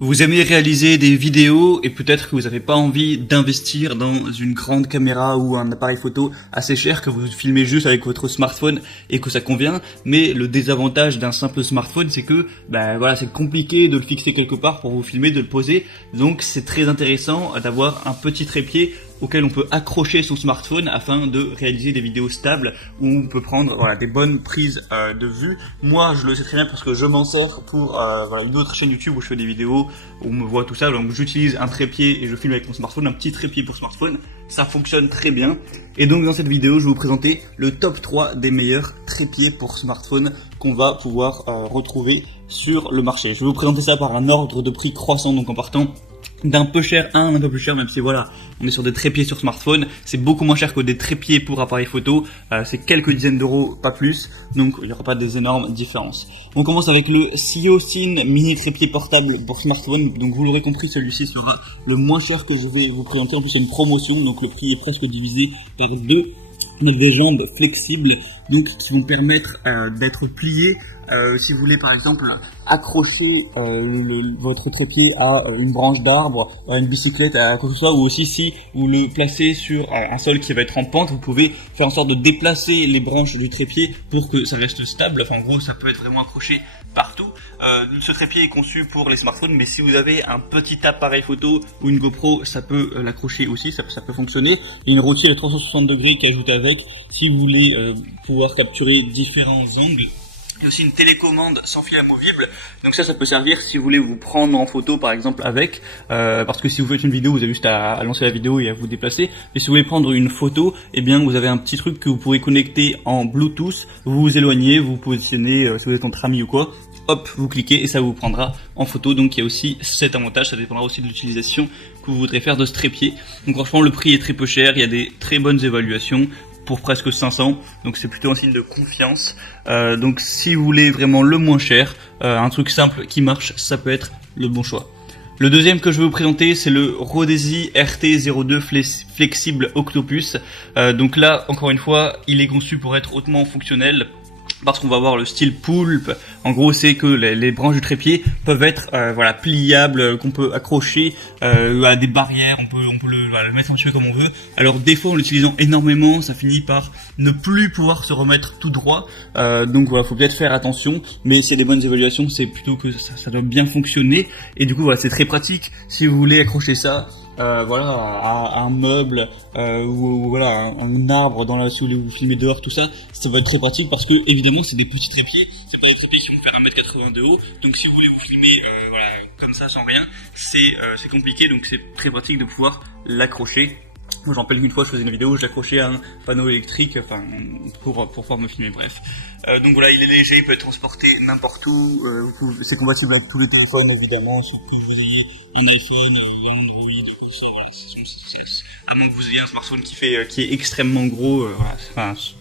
Vous aimez réaliser des vidéos et peut-être que vous n'avez pas envie d'investir dans une grande caméra ou un appareil photo assez cher, que vous filmez juste avec votre smartphone et que ça convient. Mais le désavantage d'un simple smartphone, c'est que voilà, c'est compliqué de le fixer quelque part pour vous filmer, de le poser. Donc c'est très intéressant d'avoir un petit trépied auquel on peut accrocher son smartphone afin de réaliser des vidéos stables où on peut prendre des bonnes prises de vue. Moi je le sais très bien parce que je m'en sers pour une autre chaîne YouTube où je fais des vidéos où on me voit tout ça, donc j'utilise un trépied et je filme avec mon smartphone, un petit trépied pour smartphone, ça fonctionne très bien. Et donc dans cette vidéo je vais vous présenter le top 3 des meilleurs trépieds pour smartphone qu'on va pouvoir retrouver sur le marché. Je vais vous présenter ça par un ordre de prix croissant, donc en partant d'un peu cher à un peu plus cher, même si voilà, on est sur des trépieds sur smartphone, c'est beaucoup moins cher que des trépieds pour appareil photo, c'est quelques dizaines d'euros, pas plus, donc il n'y aura pas des énormes différences. On commence avec le Siocine mini trépied portable pour smartphone, donc vous l'aurez compris, celui-ci sera le moins cher que je vais vous présenter, en plus c'est une promotion, donc le prix est presque divisé par deux. On a des jambes flexibles, donc qui vont permettre d'être pliées. Si vous voulez par exemple accrocher votre trépied à une branche d'arbre, à une bicyclette, à quoi que ce soit, ou aussi si vous le placez sur un sol qui va être en pente, vous pouvez faire en sorte de déplacer les branches du trépied pour que ça reste stable. Enfin en gros ça peut être vraiment accroché partout. Ce trépied est conçu pour les smartphones, mais si vous avez un petit appareil photo ou une GoPro, ça peut l'accrocher aussi, ça peut fonctionner. Il y a une rotule à 360 degrés qui est ajoutée avec, si vous voulez pouvoir capturer différents angles. Il y a aussi une télécommande sans fil amovible, donc ça peut servir si vous voulez vous prendre en photo par exemple avec, parce que si vous faites une vidéo, vous avez juste à lancer la vidéo et à vous déplacer, mais si vous voulez prendre une photo, eh bien vous avez un petit truc que vous pourrez connecter en Bluetooth, vous vous éloignez, vous vous positionnez, si vous êtes entre amis ou quoi, hop, vous cliquez et ça vous prendra en photo. Donc il y a aussi cet avantage, ça dépendra aussi de l'utilisation que vous voudrez faire de ce trépied. Donc franchement le prix est très peu cher, il y a des très bonnes évaluations pour presque 500, donc c'est plutôt un signe de confiance. Donc si vous voulez vraiment le moins cher, un truc simple qui marche, ça peut être le bon choix. Le deuxième que je vais vous présenter, c'est le Rodesi RT02 Flexible Octopus. Donc là, encore une fois, il est conçu pour être hautement fonctionnel, parce qu'on va avoir le style poulpe. En gros, c'est que les branches du trépied peuvent être pliables, qu'on peut accrocher à des barrières, on peut le mettre un petit peu comme on veut. Alors des fois en l'utilisant énormément, ça finit par ne plus pouvoir se remettre tout droit, donc voilà, faut peut-être faire attention, mais s'il y a des bonnes évaluations, c'est plutôt que ça doit bien fonctionner. Et du coup voilà, c'est très pratique si vous voulez accrocher ça à un meuble ou un arbre si vous filmez dehors, tout ça, ça va être très pratique parce que évidemment c'est des petits trépieds, c'est pas des trépieds qui vont faire 1m80 de haut, donc si vous voulez vous filmer comme ça sans rien, c'est compliqué, donc c'est très pratique de pouvoir l'accrocher. Moi j'en rappelle qu'une fois je faisais une vidéo où je l'accrochais à un panneau électrique, pour pouvoir me filmer, bref. Donc voilà, il est léger, il peut être transporté n'importe où, c'est compatible avec tous les téléphones évidemment, sauf que vous ayez un iPhone, un Android, tout ça, à moins que vous ayez un smartphone qui est extrêmement gros,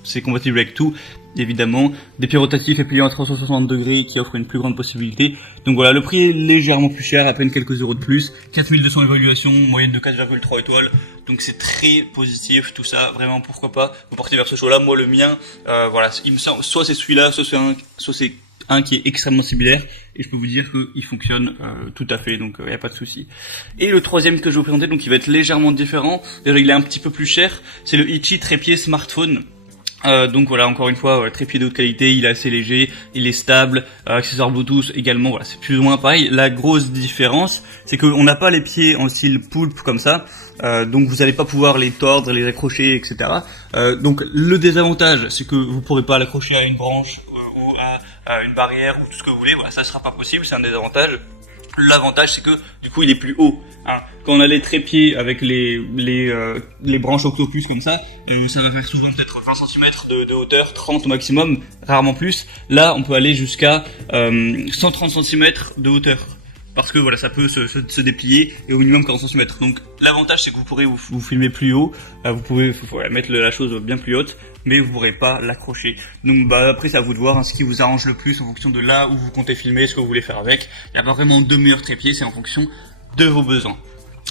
c'est compatible avec tout. Évidemment, des pieds rotatifs et pliants à 360 degrés qui offrent une plus grande possibilité. Donc voilà, le prix est légèrement plus cher, à peine quelques euros de plus. 4200 évaluations, moyenne de 4,3 étoiles. Donc c'est très positif tout ça, vraiment pourquoi pas vous porter vers ce choix-là. Moi le mien, il me semble, soit c'est celui-là, soit c'est un qui est extrêmement similaire, et je peux vous dire qu'il fonctionne tout à fait, donc il n'y a pas de souci. Et le troisième que je vais vous présenter, donc il va être légèrement différent, déjà il est un petit peu plus cher, c'est le Ichi trépied smartphone. Donc voilà, encore une fois, trépied de haute qualité, il est assez léger, il est stable, accessoire Bluetooth également, voilà, c'est plus ou moins pareil. La grosse différence, c'est qu'on n'a pas les pieds en style poulpe comme ça, donc vous n'allez pas pouvoir les tordre, les accrocher, etc. Donc le désavantage, c'est que vous pourrez pas l'accrocher à une branche ou à une barrière ou tout ce que vous voulez, voilà, ça sera pas possible, c'est un désavantage. L'avantage c'est que du coup il est plus haut. Quand on a les trépieds avec les branches octopus comme ça va faire souvent peut-être 20 cm de hauteur, 30 au maximum, rarement plus. Là on peut aller jusqu'à 130 cm de hauteur. Parce que voilà, ça peut se déplier et au minimum 40 cm. Donc l'avantage c'est que vous pourrez vous filmer plus haut, vous pouvez mettre la chose bien plus haute, mais vous pourrez pas l'accrocher. Donc après c'est à vous de voir ce qui vous arrange le plus en fonction de là où vous comptez filmer, ce que vous voulez faire avec. Il n'y a pas vraiment deux meilleurs trépieds, c'est en fonction de vos besoins.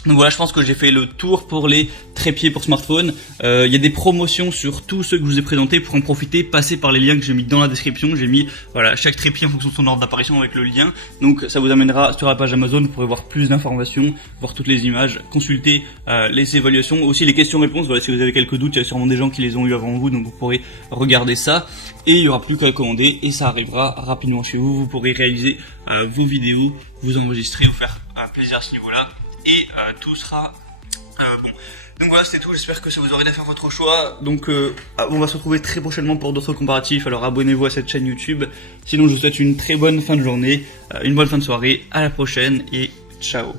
Donc voilà, je pense que j'ai fait le tour pour les trépieds pour smartphone. Il y a des promotions sur tous ceux que je vous ai présentés. Pour en profiter, passez par les liens que j'ai mis dans la description. J'ai mis voilà chaque trépied en fonction de son ordre d'apparition avec le lien. Donc ça vous amènera sur la page Amazon. Vous pourrez voir plus d'informations, voir toutes les images, consulter les évaluations, aussi les questions-réponses. Voilà, si vous avez quelques doutes, il y a sûrement des gens qui les ont eu avant vous, donc vous pourrez regarder ça. Et il y aura plus qu'à commander et ça arrivera rapidement chez vous. Vous pourrez réaliser vos vidéos, vous enregistrer, vous faire un plaisir à ce niveau-là. Et tout sera bon. Donc voilà, c'était tout, j'espère que ça vous aura aidé à faire votre choix. Donc on va se retrouver très prochainement pour d'autres comparatifs, alors abonnez-vous à cette chaîne YouTube. Sinon je vous souhaite une très bonne fin de journée, une bonne fin de soirée, à la prochaine et ciao.